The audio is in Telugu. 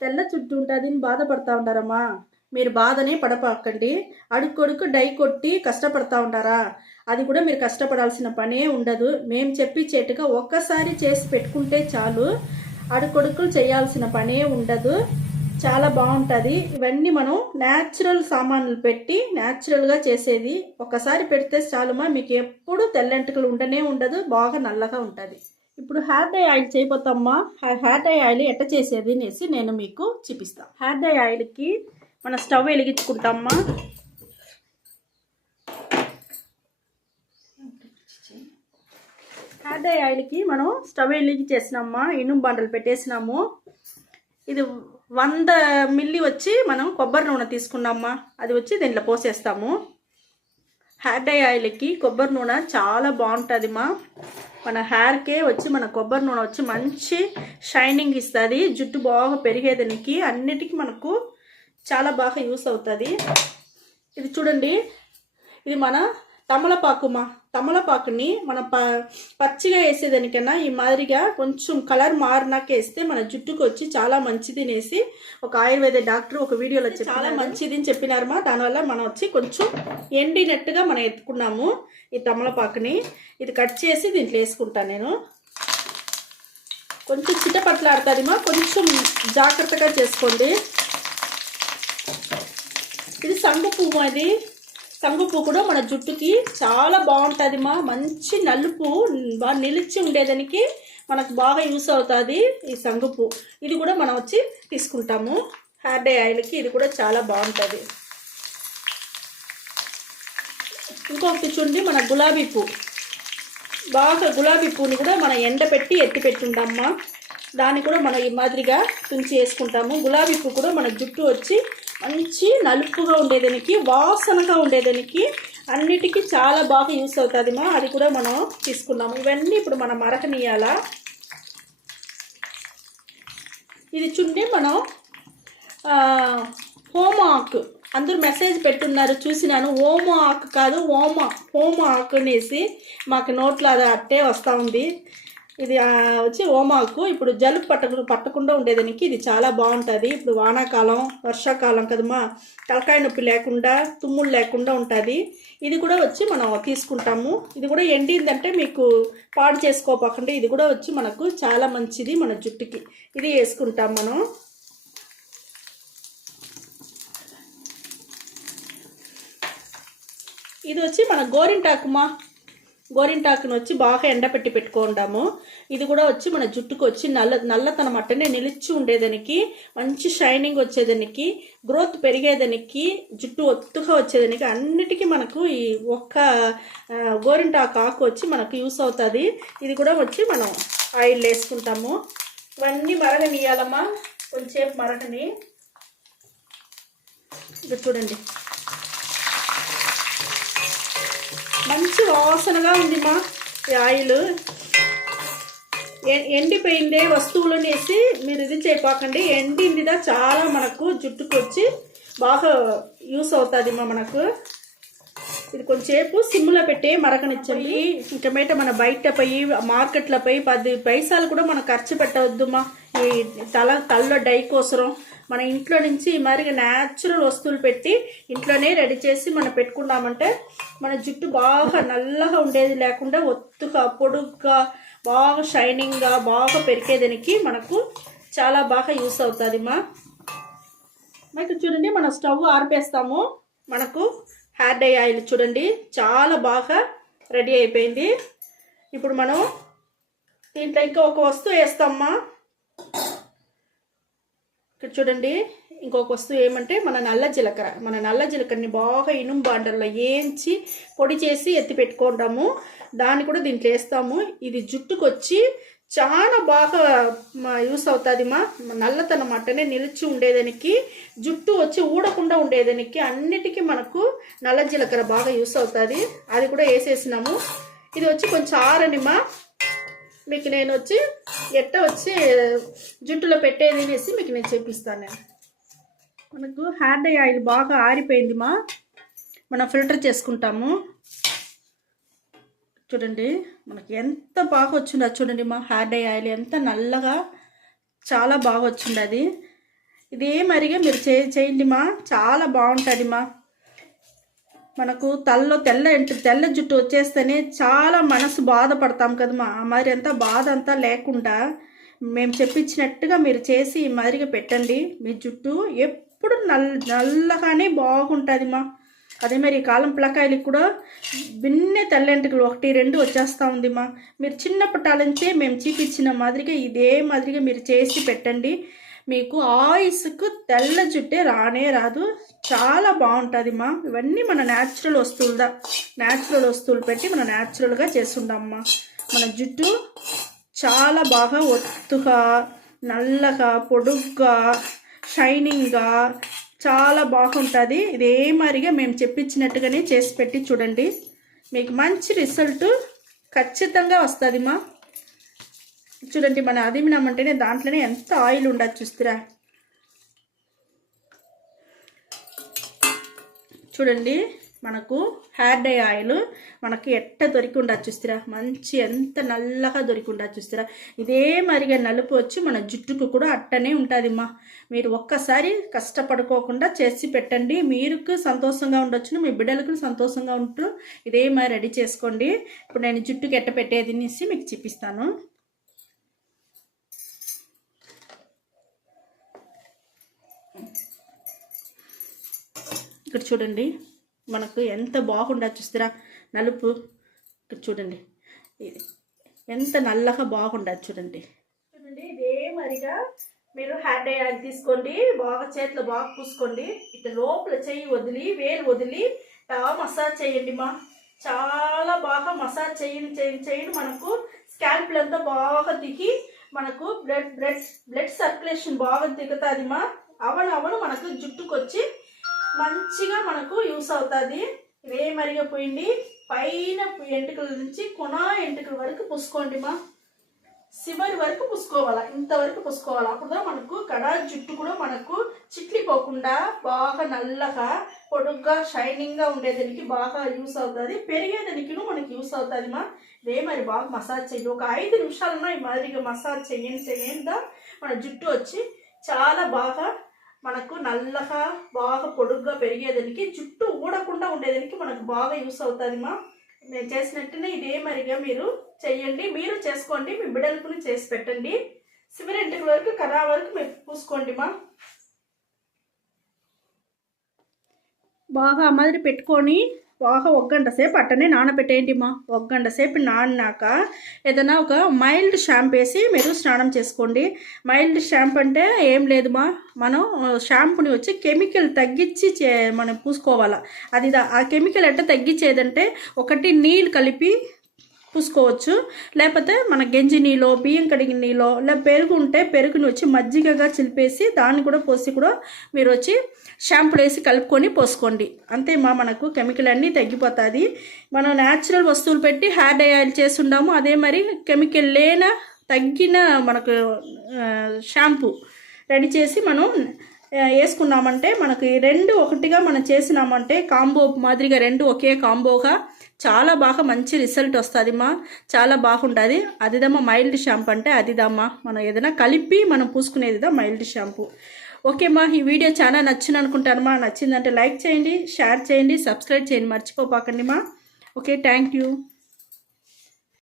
తెల్ల చుట్టూ ఉంటుంది బాధపడతా ఉంటారమ్మా. మీరు బాధని పడపాకండి. అడుక్కొడుకు డై కొట్టి కష్టపడతా ఉంటారా? అది కూడా మీరు కష్టపడాల్సిన పనే ఉండదు. మేము చెప్పించేట్టుగా ఒక్కసారి చేసి పెట్టుకుంటే చాలు. అడుక్కొడుకులు చేయాల్సిన పనే ఉండదు. చాలా బాగుంటుంది. ఇవన్నీ మనం న్యాచురల్ సామాన్లు పెట్టి న్యాచురల్గా చేసేది. ఒక్కసారి పెడితే చాలుమా, మీకు ఎప్పుడు తెల్లంటికలు ఉండనే ఉండదు, బాగా నల్లగా ఉంటుంది. ఇప్పుడు హెయిర్ డై ఆయిల్ చేయబోతామ్మా. హెయిర్ డై ఆయిల్ ఎట్ట చేసేది అనేసి నేను మీకు చూపిస్తాను. హెయిర్ డై ఆయిల్కి మన స్టవ్ వెలిగించుకుంటామ్మా. హెయిర్ డై ఆయిల్కి మనం స్టవ్ వెలిగించేసినామ్మా. ఇనుము బండలు పెట్టేసినాము. ఇది 100 మిల్లీ వచ్చి మనం కొబ్బరి నూనె తీసుకున్నామ్మా. అది వచ్చి దీంట్లో పోసేస్తాము. హెయిర్ డై ఆయిల్కి కొబ్బరి నూనె చాలా బాగుంటుందిమ్మా. మన హెయిర్కే వచ్చి మన కొబ్బరి నూనె వచ్చి మంచి షైనింగ్ ఇస్తుంది. జుట్టు బాగా పెరిగేదానికి అన్నిటికీ మనకు చాలా బాగా యూస్ అవుతుంది. ఇది చూడండి, ఇది మన తమలపాకుమా. తమలపాకుని మనం పచ్చిగా వేసేదానికన్నా ఈ మాదిరిగా కొంచెం కలర్ మారినాక వేస్తే మన జుట్టుకు వచ్చి చాలా మంచిది అనేసి ఒక ఆయుర్వేద డాక్టర్ ఒక వీడియోలో వచ్చి చాలా మంచిది అని చెప్పినారమ్మా. దానివల్ల మనం వచ్చి కొంచెం ఎండినట్టుగా మనం ఎత్తుకున్నాము ఈ తమలపాకుని. ఇది కట్ చేసి దీంట్లో వేసుకుంటాను నేను. కొంచెం చిట్టపట్లాడుతుందిమా, కొంచెం జాగ్రత్తగా చేసుకోండి. ఇది సంగు పువ్వు. అది సంగు పువ్వు కూడా మన జుట్టుకి చాలా బాగుంటుంది మా. మంచి నలుపు బాగా నిలిచి ఉండేదానికి మనకు బాగా యూస్ అవుతుంది ఈ సంగు పువ్వు. ఇది కూడా మనం వచ్చి తీసుకుంటాము హెయిర్ డై ఆయిల్కి. ఇది కూడా చాలా బాగుంటుంది. ఇంకొకటి చూడండి, మన గులాబీ పువ్వు. బాగా గులాబీ పువ్వుని కూడా మనం ఎండపెట్టి ఎత్తి పెట్టుంటామమ్మా. దాన్ని కూడా మనం ఈ మాదిరిగా తుంచి వేసుకుంటాము. గులాబీ పువ్వు కూడా మన జుట్టు వచ్చి మంచి నలుపుగా ఉండేదానికి, వాసనగా ఉండేదానికి అన్నిటికీ చాలా బాగా యూస్ అవుతుంది మా. అది కూడా మనం తీసుకున్నాము. ఇవన్నీ ఇప్పుడు మనం మరకనీయాలా. ఇది చూడండి, మనం హోమ ఆకు అందరూ మెసేజ్ పెట్టున్నారు చూసినాను. ఓమ ఆకు కాదు, హోమ ఆకు అనేసి మాకు నోట్లో అది అట్టే వస్తూ ఉంది. ఇది వచ్చి ఓమాకు. ఇప్పుడు జలుబు పట్టకుండా ఉండేదానికి ఇది చాలా బాగుంటుంది. ఇప్పుడు వానాకాలం వర్షాకాలం కదమ్మా, తలకాయ నొప్పి లేకుండా తుమ్ములు లేకుండా ఉంటుంది. ఇది కూడా వచ్చి మనం తీసుకుంటాము. ఇది కూడా ఎండిందంటే మీకు పాడు చేసుకోపోకండి. ఇది కూడా వచ్చి మనకు చాలా మంచిది మన జుట్టుకి. ఇది వేసుకుంటాం మనం. ఇది వచ్చి మన గోరింటాకుమా. గోరింటాకును వచ్చి బాగా ఎండపెట్టి పెట్టుకుంటాము. ఇది కూడా వచ్చి మన జుట్టుకు వచ్చి నల్లతనం అట్టనే నిలిచి ఉండేదానికి, మంచి షైనింగ్ వచ్చేదానికి, గ్రోత్ పెరిగేదానికి, జుట్టు ఒత్తుగా వచ్చేదానికి అన్నిటికీ మనకు ఈ ఒక్క గోరింటాకు ఆకు వచ్చి మనకు యూస్ అవుతుంది. ఇది కూడా వచ్చి మనం ఆయిల్ వేసుకుంటాము. ఇవన్నీ మరగనియాలమ్మా, కొంచెంసేపు మరగని. ఇది చూడండి, మంచి వాసనగా ఉంది మా ఈ ఆయిల్. ఎండిపోయిందే వస్తువులను వేసి మీరు ఇది చేయపాకండి. ఎండిందిదా చాలా మనకు జుట్టుకు వచ్చి బాగా యూస్ అవుతుంది మా మనకు. ఇది కొంచెంసేపు సిమ్లో పెట్టి మరకనిచ్చండి. ఇంకా మీట మన బయట పోయి మార్కెట్లో పోయి 10 పైసలు కూడా మనం ఖర్చు పెట్టవద్దుమా ఈ తలలో డై కోసరం. మన ఇంట్లో నుంచి మరిగా న్యాచురల్ వస్తువులు పెట్టి ఇంట్లోనే రెడీ చేసి మనం పెట్టుకున్నామంటే మన జుట్టు బాగా నల్లగా ఉండేది లేకుండా ఒత్తుగా పొడుగ్గా బాగా షైనింగ్గా బాగా పెరిగేదానికి మనకు చాలా బాగా యూస్ అవుతుంది మా. అయితే చూడండి, మనం స్టవ్ ఆర్పేస్తాము. మనకు హెయిర్ డై ఆయిల్ చూడండి చాలా బాగా రెడీ అయిపోయింది. ఇప్పుడు మనం దీంట్లో ఇంకా ఒక వస్తువు వేస్తామా. ఇక్కడ చూడండి, ఇంకొక వస్తువు ఏమంటే మన నల్ల జీలకర్ర. మన నల్ల జీలకర్రని బాగా ఇనుము బాండల్లో వేయించి పొడి చేసి ఎత్తి పెట్టుకుంటాము. దాన్ని కూడా దీంట్లో వేస్తాము. ఇది జుట్టుకు వచ్చి చాలా బాగా యూస్ అవుతుంది మా. నల్లతనం అట్టనే నిలిచి ఉండేదానికి, జుట్టు వచ్చి ఊడకుండా ఉండేదానికి అన్నిటికీ మనకు నల్ల జీలకర్ర బాగా యూస్ అవుతుంది. అది కూడా వేసేసినాము. ఇది వచ్చి కొంచెం ఆరనిమా. మీకు నేను వచ్చి ఎట్ట వచ్చి జుట్టులో పెట్టేది అనేసి మీకు నేను చూపిస్తాను. నేను మనకు హెయిర్ డై ఆయిల్ బాగా ఆరిపోయింది మా. మనం ఫిల్టర్ చేసుకుంటాము. చూడండి మనకి ఎంత బాగా వచ్చిందో చూడండి మా. హెయిర్ డై ఆయిల్ ఎంత నల్లగా చాలా బాగా వచ్చింది. అది ఇదే మరిగా మీరు చేయండి మా, చాలా బాగుంటుంది మా. మనకు తలలో తెల్ల జుట్టు వచ్చేస్తేనే చాలా మనసు బాధపడతాం కదమ్మా. మరి అంతా బాధ అంతా లేకుండా మేము చెప్పించినట్టుగా మీరు చేసి ఈ మాదిరిగా పెట్టండి. మీ జుట్టు ఎప్పుడు నల్లగానే బాగుంటుంది మా. అదే మరి ఈ కాలం పిల్లకాయలకి కూడా బిన్నే తెల్లెంటుకలు 1, 2 వచ్చేస్తూ ఉంది మా. మీరు చిన్నప్పటాలంచే మేము చూపించిన మాదిరిగా ఇదే మాదిరిగా మీరు చేసి పెట్టండి. మీకు ఆయుస్కు తెల్ల జుట్టే రానే రాదు, చాలా బాగుంటుంది మా. ఇవన్నీ మన న్యాచురల్ వస్తువులు పెట్టి మనం న్యాచురల్గా చేస్తుండమ్మా. మన జుట్టు చాలా బాగా ఒత్తుగా, నల్లగా, పొడుగ్గా, షైనింగ్గా చాలా బాగుంటుంది. ఇదే మరిగా మేము చెప్పించినట్టుగానే చేసి పెట్టి చూడండి, మీకు మంచి రిజల్ట్ ఖచ్చితంగా వస్తుంది మా. చూడండి, మన అదిమినం అంటేనే దాంట్లోనే ఎంత ఆయిల్ ఉండదు చూస్తారా. చూడండి, మనకు హెయిర్ డై ఆయిల్ మనకి ఎట్ట దొరికి ఉండదు చూస్తారా. మంచి ఎంత నల్లగా దొరికి ఉండదు చూస్తారా. ఇదే మరిగా నలుపు వచ్చి మన జుట్టుకు కూడా అట్టనే ఉంటుందిమ్మా. మీరు ఒక్కసారి కష్టపడుకోకుండా చేసి పెట్టండి, మీకు సంతోషంగా ఉండొచ్చును, మీ బిడ్డలకు సంతోషంగా ఉంటూ ఇదే మరి రెడీ చేసుకోండి. ఇప్పుడు నేను జుట్టుకి ఎట్ట పెట్టేది అనేసి మీకు చూపిస్తాను. ఇక్కడ చూడండి, మనకు ఎంత బాగుండదు చూస్తారా నలుపు. ఇక్కడ చూడండి, ఇది ఎంత నల్లగా బాగుండదు చూడండి. ఇదే మరిగా మీరు హెయిర్ డై ఆయిల్ తీసుకోండి, బాగా చేతిలో బాగా పూసుకోండి. ఇట్లా లోపల చెయ్యి వదిలి, వేలు వదిలి మసాజ్ చేయండి మా. చాలా బాగా మసాజ్ చేయండి. మనకు స్కాల్ప్ అంతా బాగా దిగి మనకు బ్లడ్ సర్క్యులేషన్ బాగా దిగుతుంది మా. అవను మనకు జుట్టుకొచ్చి మంచిగా మనకు యూస్ అవుతుంది. ఇవే మరిగా పోయింది పైన ఎంటుకల నుంచి కొన ఎంటుకల వరకు పూసుకోండి మా. చివరి వరకు పూసుకోవాలా, ఇంతవరకు పూసుకోవాలా. అప్పుడు మనకు కడా జుట్టు కూడా మనకు చిట్లిపోకుండా బాగా నల్లగా, పొడుగ్గా, షైనింగ్గా ఉండేదానికి బాగా యూస్ అవుతుంది. పెరిగేదానికి మనకి యూస్ అవుతుంది మా. ఇదే మరి బాగా మసాజ్ చేయండి. ఒక 5 నిమిషాలన్నా ఈ మాదిరిగా మసాజ్ చేయండి. మన జుట్టు వచ్చి చాలా బాగా మనకు నల్లగా, బాగా పొడుగ్గా పెరిగేదానికి, జుట్టు ఊడకుండా ఉండేదానికి మనకు బాగా యూస్ అవుతుంది మా. నేను చేసినట్టునే ఇదే మరిగా మీరు చెయ్యండి, మీరు చేసుకోండి, మీ బిడ్డలకు చేసి పెట్టండి. చివరి ఎంటుకల వరకు కరా వరకు మీరు పూసుకోండి మా. బాగా మాదిరి పెట్టుకొని బాగా 1 గంట సేపు అట్టనే నానబెట్టేయండి మా. 1 గంట సేపు నానినాక ఏదైనా ఒక మైల్డ్ షాంపూ వేసి మీరు స్నానం చేసుకోండి. మైల్డ్ షాంపూ అంటే ఏం లేదు మా, మనం షాంపూని వచ్చి కెమికల్ తగ్గించి మనం పూసుకోవాలా. అది ఆ కెమికల్ ఎట్ట తగ్గించేదంటే, ఒకటి నీళ్ళు కలిపి పూసుకోవచ్చు, లేకపోతే మన గంజి నీళ్ళు, బియ్యం కడిగిన నీళ్ళు, లేదా పెరుగు ఉంటే పెరుగుని వచ్చి మజ్జిగగా చిలిపేసి దాన్ని కూడా పోసి కూడా మీరు వచ్చి షాంపూలు వేసి కలుపుకొని పోసుకోండి. అంతే మా, మనకు కెమికల్ అన్నీ తగ్గిపోతుంది. మనం న్యాచురల్ వస్తువులు పెట్టి హెయిర్ డై ఆయిల్ చేస్తున్నాము. అదే మరి కెమికల్ తగ్గిన మనకు షాంపూ రెడీ చేసి మనం వేసుకున్నామంటే మనకి 2 ఒకటిగా మనం చేసినామంటే కాంబో మాదిరిగా 2 ఒకే కాంబోగా చాలా బాగా మంచి రిజల్ట్ వస్తుంది మా. చాలా బాగుంటుంది. అదిదమ్మా మైల్డ్ షాంపూ అంటే అదిదమ్మా, మనం ఏదైనా కలిపి మనం పూసుకునేదిదా మైల్డ్ షాంపూ. ఓకే మా, ఈ వీడియో చాలా నచ్చింది అనుకుంటాను మా. నచ్చిందంటే లైక్ చేయండి, షేర్ చేయండి, సబ్స్క్రైబ్ చేయండి, మర్చిపోపాకండి మా. Okay, thank you.